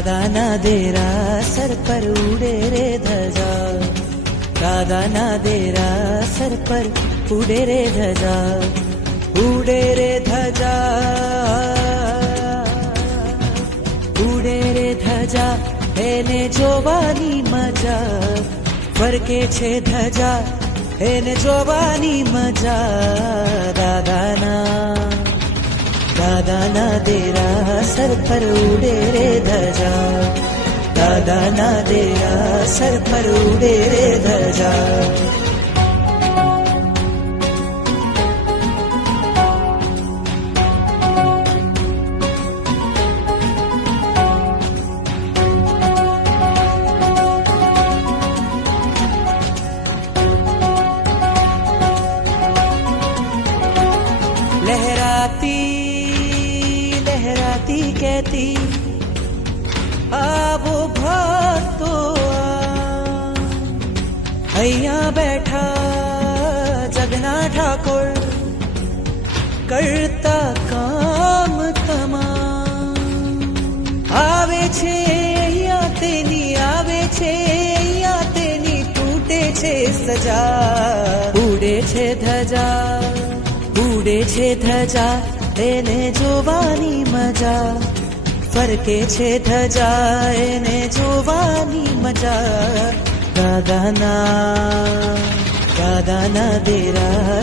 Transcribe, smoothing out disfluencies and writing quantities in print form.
દાદા ના દેરા સર પર ઉડે રે ધજા, દાદા ના દેરા સર પર ઉડે રે ધજા, ઉડે રે ધજા, ઉડે રે ધજા, એને જોવાની મજા, ફરકે છે ધજા, એને જોવાની મજા. દાદા ના દેરા સર પર ઉડે રે ધજા, દાદા ના દેરા સર પર ઉડે રે ધજા. लहराती लहराती कहती आवो भक्तो અહીંયા બેઠા જગના ઠાકોર કરતા કામ તમામ, આવે છે અહીંયા તેની, આવે છે અહીંયા તેની, તૂટે છે સજા, ઉડે છે ધજા, ઉડે છે ધજા, એને જોવાની મજા, ફરકે છે ધજા, એને જોવાની મજા. દાદા ના દેરા